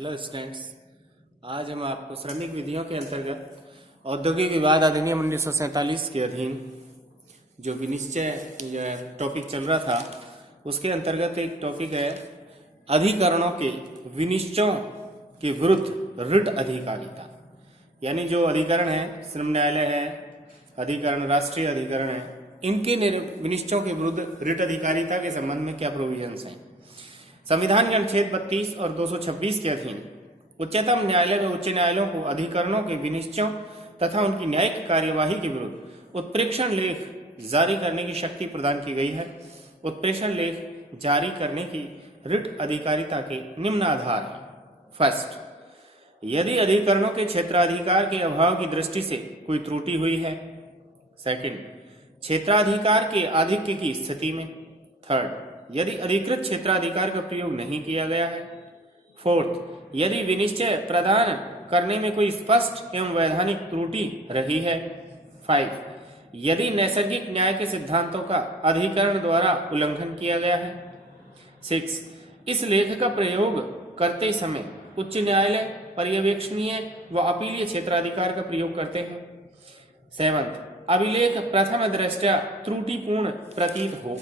Hello students, आज हम आपको श्रमिक विधियों के अंतर्गत औद्योगिक विवाद अधिनियम 1947 के अधीन जो विनिश्चय टॉपिक चल रहा था उसके अंतर्गत एक टॉपिक है अधिकरणों के विनिश्चयों के विरुद्ध रिट अधिकारिता। यानी जो अधिकरण है, श्रम न्यायालय है, अधिकरण राष्ट्रीय अधिकरण है, इनके विनिश्चयों के विरुद्ध रिट अधिकारिता के संबंध में क्या प्रोविजंस हैं। संविधान के अनुच्छेद 32 और 226 के अधीन उच्चतम न्यायालय व उच्च न्यायालयों को अधिकरणों के विनिश्चयों तथा उनकी न्यायिक कार्यवाही के विरुद्ध उत्प्रेक्षण लेख जारी करने की शक्ति प्रदान की गई है। उत्प्रेक्षण लेख जारी करने की रिट अधिकारिता के निम्न आधार है। फर्स्ट, यदि अधिकरणों के क्षेत्राधिकार के अभाव की दृष्टि से कोई त्रुटि हुई है। सेकंड, क्षेत्राधिकार के आधिक्य की स्थिति में। थर्ड, यदि अधिकृत क्षेत्राधिकार का प्रयोग नहीं किया गया है। फोर्थ, यदि विनिश्चय प्रदान करने में कोई स्पष्ट एवं वैधानिक त्रुटि रही है। 5, यदि नैसर्गिक न्याय के सिद्धांतों का अधिकरण द्वारा उल्लंघन किया गया है। 6, इस लेख का प्रयोग करते समय उच्च न्यायालय पर्यवेक्षणीय व अपीलीय क्षेत्राधिकार का प्रयोग करते हैं। 7, अभिलेख प्रथम दृष्टया त्रुटिपूर्ण प्रतीत हो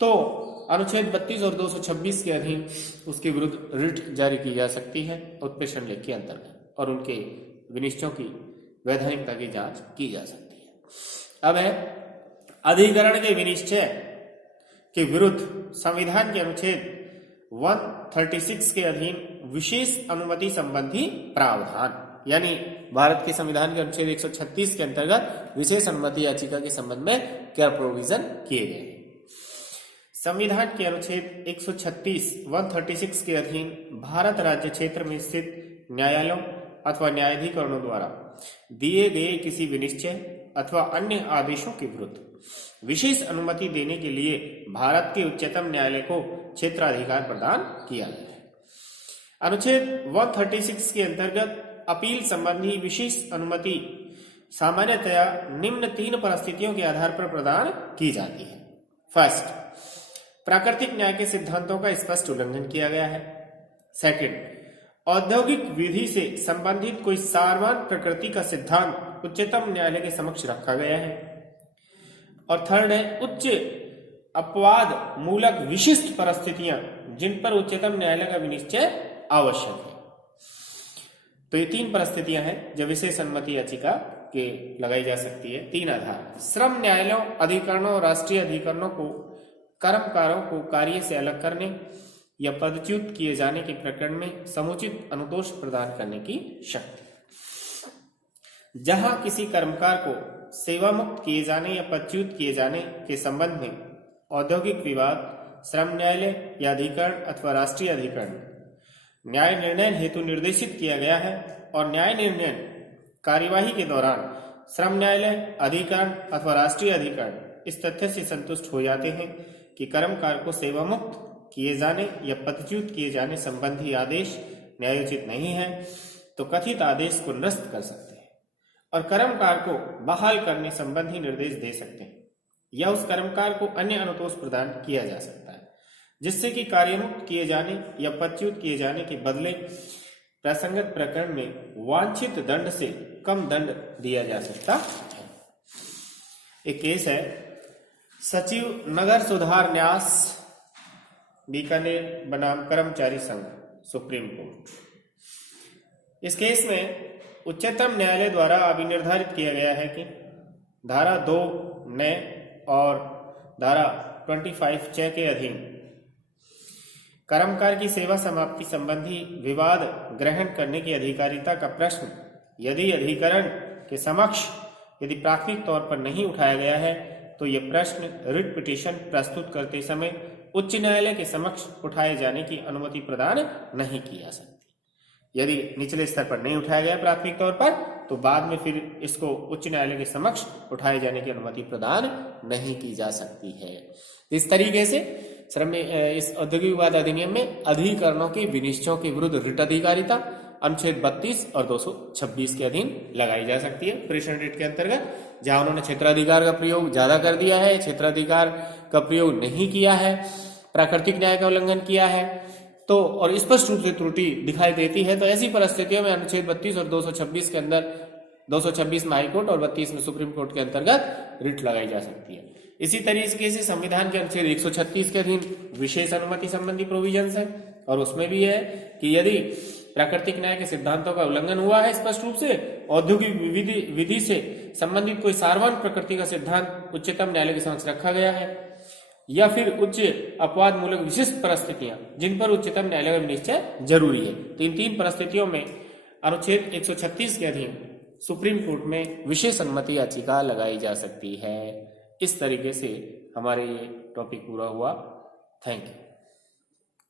तो अनुच्छेद 32 और 226 के अधीन उसके विरुद्ध रिट जारी की जा सकती है उत्प्रेक्षण लेख के अंतर्गत, और उनके विनिश्चयों की वैधानिकता की जांच की जा सकती है। अब है अधिकरण के विनिश्चय के विरुद्ध संविधान के अनुच्छेद 136 के अधीन विशेष अनुमति संबंधी प्रावधान। यानी भारत के संविधान के अनुच्छेद 136 के अंतर्गत विशेष अनुमति याचिका के संबंध में क्या प्रोविजन किए गए हैं। संविधान के अनुच्छेद 136 के अधीन भारत राज्य क्षेत्र में स्थित न्यायालयों अथवा न्यायाधिकरणों द्वारा दिए गए किसी विनिश्चय अथवा अन्य आदेशों के विरुद्ध विशेष अनुमति देने के लिए भारत के उच्चतम न्यायालय को क्षेत्राधिकार प्रदान किया गया है। अनुच्छेद 136 के अंतर्गत अपील संबंधी विशेष अनुमति सामान्यतया निम्न 3 परिस्थितियों के आधार पर प्रदान की जाती है। फर्स्ट, प्राकृतिक न्याय के सिद्धांतों का स्पष्ट उल्लंघन किया गया है। सेकंड, औद्योगिक विधि से संबंधित कोई सारवान प्रकृति का सिद्धांत उच्चतम न्यायालय के समक्ष रखा गया है। और थर्ड है उच्च अपवाद मूलक विशिष्ट परिस्थितियां जिन पर उच्चतम न्यायालय का विनिश्चय आवश्यक है। तो ये 3 परिस्थितियां हैं जो विशेष अनुमति याचिका के लगाई जा सकती है। 3 आधार: श्रम न्यायालयों, अधिकरणों और राष्ट्रीय अधिकरणों को कर्मकारों को कार्य से अलग करने या पदच्युत किए जाने के प्रकरण में समुचित अनुतोष प्रदान करने की शक्ति। जहां किसी कर्मकार को सेवा मुक्त किए जाने या पदच्युत किए जाने के संबंध में औद्योगिक विवाद श्रम न्यायालय या अधिकरण अथवा राष्ट्रीय अधिकरण न्याय निर्णय हेतु निर्देशित किया गया है और न्याय निर्णय कार्यवाही के दौरान श्रम न्यायालय, अधिकरण अथवा राष्ट्रीय अधिकरण इस तथ्य से संतुष्ट हो जाते हैं कि कर्मकार को सेवा मुक्त किए जाने या पदच्युत किए जाने संबंधी आदेश न्यायोचित नहीं है, तो कथित आदेश को निरस्त कर सकते हैं और कर्मकार को बहाल करने संबंधी निर्देश दे सकते हैं, या उस कर्मकार को अन्य अनुतोष प्रदान किया जा सकता है जिससे कि कार्यमुक्त किए जाने या पदच्युत किए जाने के बदले प्रसंगत प्रकरण में वांछित दंड से कम दंड दिया जा सकता है। एक केस है सचिव नगर सुधार न्यास बीकानेर बनाम कर्मचारी संघ, सुप्रीम कोर्ट। इस केस में उच्चतम न्यायालय द्वारा अभिनिर्धारित किया गया है कि धारा 2 नए और धारा 25 च के अधीन कर्मकार की सेवा समाप्ति संबंधी विवाद ग्रहण करने की अधिकारिता का प्रश्न यदि अधिकरण के समक्ष यदि प्राथमिक तौर पर नहीं उठाया गया है तो यह प्रश्न रिट पिटीशन प्रस्तुत करते समय उच्च न्यायालय के समक्ष उठाए जाने की अनुमति प्रदान नहीं की जा सकती। यदि निचले स्तर पर नहीं उठाया गया प्राथमिक तौर पर तो बाद में फिर इसको उच्च न्यायालय के समक्ष उठाए जाने की अनुमति प्रदान नहीं की जा सकती है। इस तरीके से इस औद्योगिक विवाद अधिनियम में अधिकरणों के विनिश्चयों के विरुद्ध रिट अधिकारिता अनुच्छेद 32 और 226 के अधीन लगाई जा सकती है प्रेषण रिट के अंतर्गत। जहां उन्होंने क्षेत्राधिकार का प्रयोग ज्यादा कर दिया है, क्षेत्राधिकार का प्रयोग नहीं किया है, प्राकृतिक न्याय का उल्लंघन किया है, तो और स्पष्ट रूप से त्रुटि दिखाई देती है, तो ऐसी परिस्थितियों में अनुच्छेद 32 और 226 के अंदर 226 में हाईकोर्ट और 32 में सुप्रीम कोर्ट के अंतर्गत रिट लगाई जा सकती है। इसी तरीके से संविधान के अनुच्छेद 136 के अधीन विशेष अनुमति संबंधी प्रोविजंस है, और उसमें भी है कि यदि प्राकृतिक न्याय के सिद्धांतों का उल्लंघन हुआ है स्पष्ट रूप से, औद्योगिक विधि से संबंधित कोई सार्वजनिक प्रकृति का सिद्धांत उच्चतम न्यायालय के समक्ष रखा गया है, या फिर उच्च अपवाद मूलक विशिष्ट परिस्थितियां जिन पर उच्चतम न्यायालय का निश्चय जरूरी है, तो इन तीन परिस्थितियों में अनुच्छेद 136 के अधीन सुप्रीम कोर्ट में विशेष अनुमति याचिका लगाई जा सकती है। इस तरीके से हमारे ये टॉपिक पूरा हुआ। Thank you.